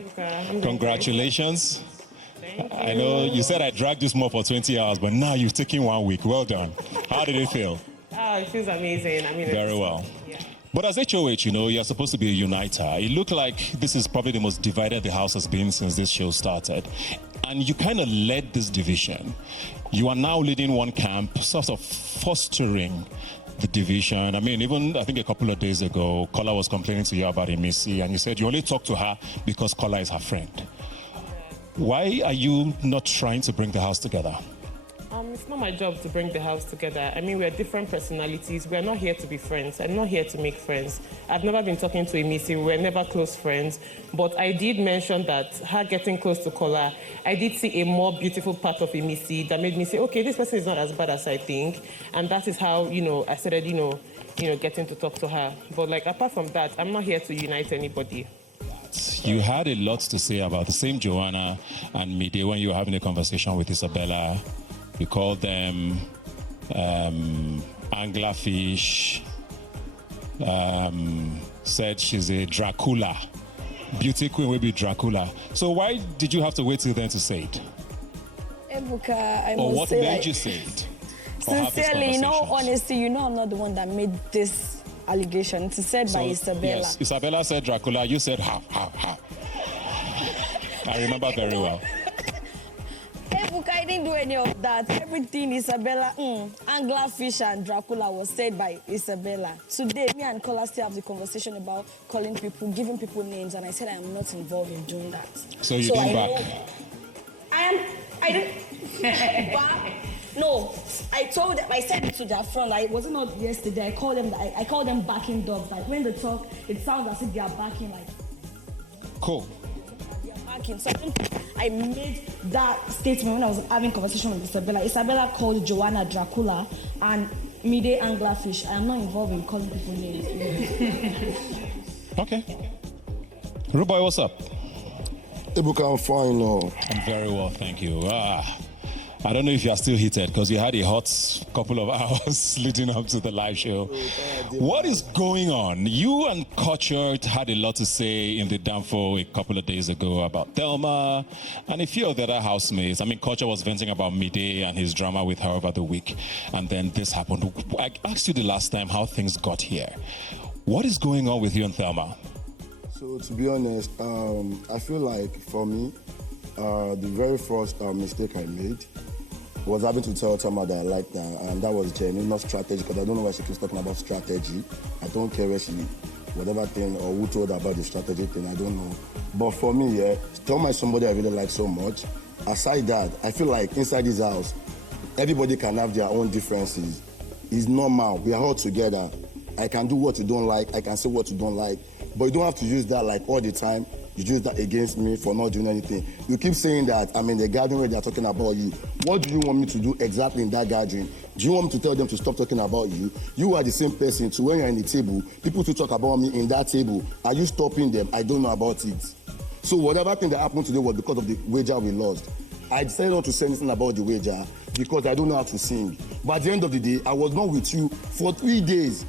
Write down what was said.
Hi, Ebuka. Congratulations. Thank you. I know you said I dragged this more for 20 hours, but now you've taken 1 week. Well done. How did it feel? Oh, it feels amazing. I mean, Very well. Yeah. But as HOH, you know, you're supposed to be a uniter. It looked like this is probably the most divided the house has been since this show started. And you kind of led this division. You are now leading one camp, sort of fostering the division. I mean, even I think a couple of days ago, Kola was complaining to you about Imisi, and you said you only talk to her because Kola is her friend. Why are you not trying to bring the house together? It's not my job to bring the house together. I mean, we're different personalities. We're not here to be friends. I'm not here to make friends. I've never been talking to Imisi. We're never close friends. But I did mention that her getting close to Kola, I did see a more beautiful part of Imisi that made me say, okay, this person is not as bad as I think. And that is how, I started, getting to talk to her. But like, apart from that, I'm not here to unite anybody. You had a lot to say about the same Joanna and Mide when you were having a conversation with Isabella. You called them anglerfish, said she's a Dracula. Beauty queen will be Dracula. So why did you have to wait till then to say it? Ebuka, I or must what say, made you say it? Sincerely, in all honesty, I'm not the one that made this allegation. It's said by Isabella. Yes, Isabella said Dracula, you said how. I remember very well. Ebuka, I didn't do any of that. Everything Isabella, anglerfish and Dracula was said by Isabella. Today, me and Kola still have the conversation about calling people, giving people names, and I said I am not involved in doing that. So you didn't back? I didn't back. No, I said it to their front. Like, was it not yesterday? I called them backing dogs. Like when they talk, it sounds as if they are backing. Like, cool. They are backing. So I made that statement when I was having conversation with Isabella. Isabella called Joanna Dracula and Mide anglerfish. I am not involved in calling people names. Okay. Rooboy, what's up? Ebuka, I'm fine now. I'm very well, thank you. I don't know if you are still heated because you had a hot couple of hours leading up to the live show. What is going on? You and Culture had a lot to say in the Danfo a couple of days ago about Thelma and a few of the other housemates. I mean, Culture was venting about Mide and his drama with her over the week, and then this happened. I asked you the last time how things got here. What is going on with you and Thelma? So, to be honest, I feel like for me, the very first mistake I made was having to tell Thelma that I liked her, and that was genuine, not strategy, because I don't know why she keeps talking about strategy. I don't care where whatever thing, or who told her about the strategy thing, I don't know. But for me, Thelma is somebody I really like so much. Aside that, I feel like inside this house, everybody can have their own differences. It's normal, we are all together. I can do what you don't like, I can say what you don't like, but you don't have to use that like all the time. You use that against me for not doing anything. You keep saying that I'm in the gathering where they're talking about you. What do you want me to do exactly in that gathering? Do you want me to tell them to stop talking about you? You are the same person, so when you're in the table, people to talk about me in that table. Are you stopping them? I don't know about it. So whatever thing that happened today was because of the wager we lost. I decided not to say anything about the wager because I don't know how to sing. But at the end of the day, I was not with you for 3 days.